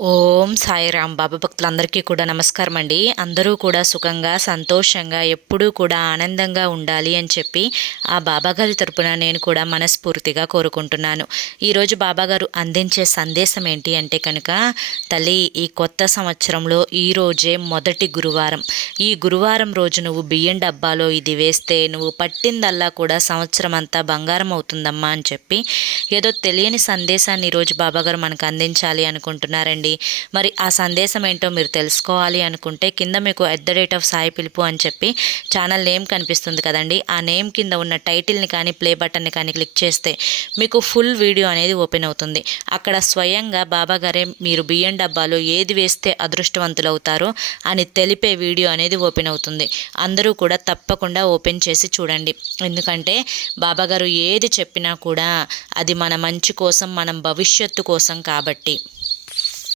ఓం సాయిరాం బాబా భక్తులందరికీ కూడా నమస్కారం అండి. అందరూ కూడా సుఖంగా సంతోషంగా ఎప్పుడూ కూడా ఆనందంగా ఉండాలి అని చెప్పి ఆ బాబాగారి తరపున నేను కూడా మనస్ఫూర్తిగా కోరుకుంటున్నాను. ఈరోజు బాబాగారు అందించే సందేశం ఏంటి అంటే కనుక, తల్లి ఈ కొత్త సంవత్సరంలో ఈరోజే మొదటి గురువారం. ఈ గురువారం రోజు నువ్వు బియ్యం డబ్బాలో ఇది వేస్తే నువ్వు పట్టిందల్లా కూడా సంవత్సరం అంతా బంగారం అవుతుందమ్మా అని చెప్పి ఏదో తెలియని సందేశాన్ని ఈరోజు బాబాగారు మనకు అందించాలి అనుకుంటున్నారండి. మరి ఆ సందేశం ఏంటో మీరు తెలుసుకోవాలి అనుకుంటే కింద మీకు @సాయి పిలుపు అని చెప్పి ఛానల్ నేమ్ కనిపిస్తుంది కదండి. ఆ నేమ్ కింద ఉన్న టైటిల్ని కానీ ప్లే బటన్ని కానీ క్లిక్ చేస్తే మీకు ఫుల్ వీడియో అనేది ఓపెన్ అవుతుంది. అక్కడ స్వయంగా బాబా గారే మీరు బియ్యం డబ్బాలో ఏది వేస్తే అదృష్టవంతులు అవుతారో అని తెలిపే వీడియో అనేది ఓపెన్ అవుతుంది. అందరూ కూడా తప్పకుండా ఓపెన్ చేసి చూడండి. ఎందుకంటే బాబాగారు ఏది చెప్పినా కూడా అది మన మంచి కోసం, మనం భవిష్యత్తు కోసం కాబట్టి.